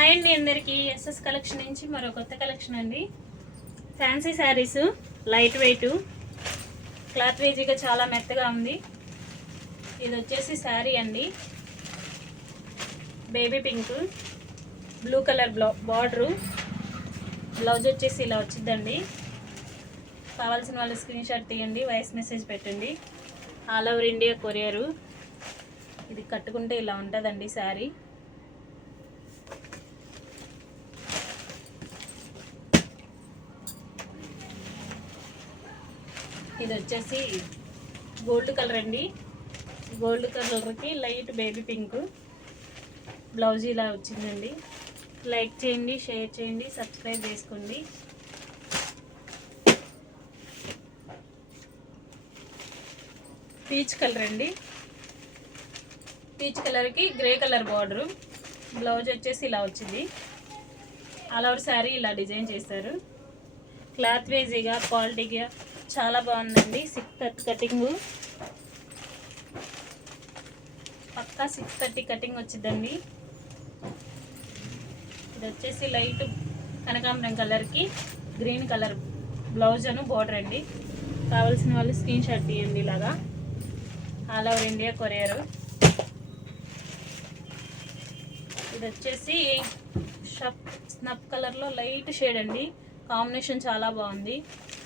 Hi అండి అందరికీ. SS collection నుంచి మరో కొత్త కలెక్షన్ అండి. Fancy saris, light weight, cloth వేజీగా చాలా మెత్తగా ఉంది. ఇది వచ్చేసి శారీ అండి, baby pink, blue colour border, blouse వచ్చేసి ఇలా వచ్చిందండి. కావాల్సిన వాళ్ళు స్క్రీన్ షాట్ తీయండి, వాయిస్ మెసేజ్ పెట్టండి. All over India courier. ఇది కట్టుకుంటే ఇలా ఉంటుందండి శారీ. ఇది వచ్చేసి గోల్డ్ కలర్ అండి. గోల్డ్ కలర్కి లైట్ బేబీ పింక్, బ్లౌజ్ ఇలా వచ్చిందండి. లైక్ చేయండి, షేర్ చేయండి, సబ్స్క్రైబ్ చేసుకోండి. పీచ్ కలర్ అండి. పీచ్ కలర్కి గ్రే కలర్ బార్డరు, బ్లౌజ్ వచ్చేసి ఇలా వచ్చింది. ఆల్ ఓవర్ శారీ ఇలా డిజైన్ చేశారు. క్లాత్ వేజీగా, క్వాలిటీగా చాలా బాగుందండి. 630 కటింగ్, పక్కా 630 కటింగ్ వచ్చిందండి. ఇది వచ్చేసి లైట్ కనకాంబరం కలర్కి గ్రీన్ కలర్ బ్లౌజ్ అను బార్డర్ అండి. కావాల్సిన వాళ్ళు స్క్రీన్ షాట్ తీయండి. ఇలాగా ఆల్ ఓవర్ ఇండియా కొరియర్. ఇది వచ్చేసి స్నప్ కలర్లో లైట్ షేడ్ అండి. కాంబినేషన్ చాలా బాగుంది.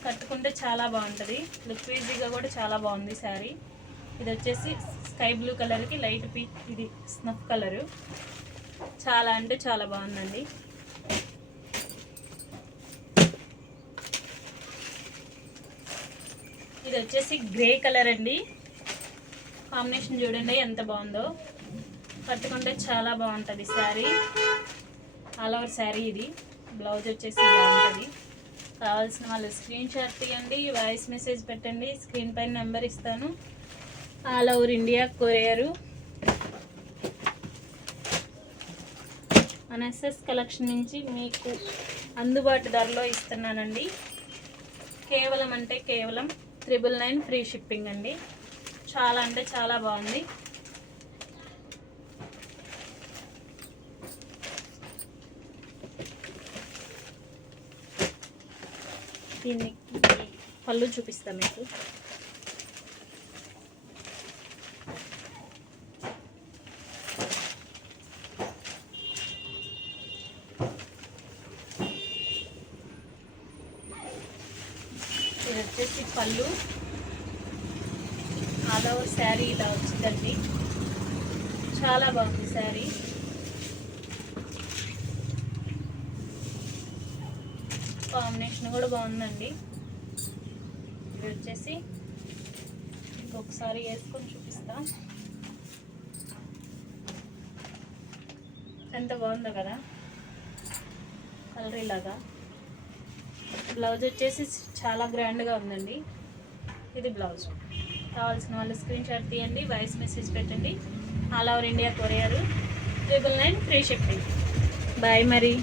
కట్టుకుంటే చాలా బాగుంటుంది. లుక్ ఈజీగా కూడా చాలా బాగుంది శారీ. ఇది వచ్చేసి స్కై బ్లూ కలర్కి లైట్ పింక్, ఇది స్నఫ్ కలరు. చాలా అంటే చాలా బాగుందండి. ఇది వచ్చేసి గ్రే కలర్ అండి. కాంబినేషన్ చూడండి ఎంత బాగుందో. కట్టుకుంటే చాలా బాగుంటుంది శారీ. ఆల్ ఓవర్ శారీ ఇది. బ్లౌజ్ వచ్చేసి బాగుంటుంది. కావాల్సిన వాళ్ళు స్క్రీన్ షాట్ తీయండి, వాయిస్ మెసేజ్ పెట్టండి. స్క్రీన్ పైన నెంబర్ ఇస్తాను. All over India courier. మన ఎస్ఎస్ కలెక్షన్ నుంచి మీకు అందుబాటు ధరలో ఇస్తున్నానండి. కేవలం అంటే కేవలం 999 ఫ్రీ షిప్పింగ్ అండి. చాలా అంటే చాలా బాగుంది. దీన్ని పళ్ళు చూపిస్తాను మీకు. ఇది వచ్చేసి పళ్ళు. ఆల్ ఓవర్ శారీ ఇలా వచ్చిందండి. చాలా బాగుంది శారీ. కాంబినేషన్ కూడా బాగుందండి. ఇది వచ్చేసి ఇంకొకసారి వేసుకొని చూపిస్తా. ఎంత బాగుందో కదా కలర్. ఇలాగా బ్లౌజ్ వచ్చేసి చాలా గ్రాండ్గా ఉందండి. ఇది బ్లౌజ్. కావాల్సిన వాళ్ళు స్క్రీన్ షాట్ తీయండి, వాయిస్ మెసేజ్ పెట్టండి. All over India courier. 999 free shipping. Bye మరి.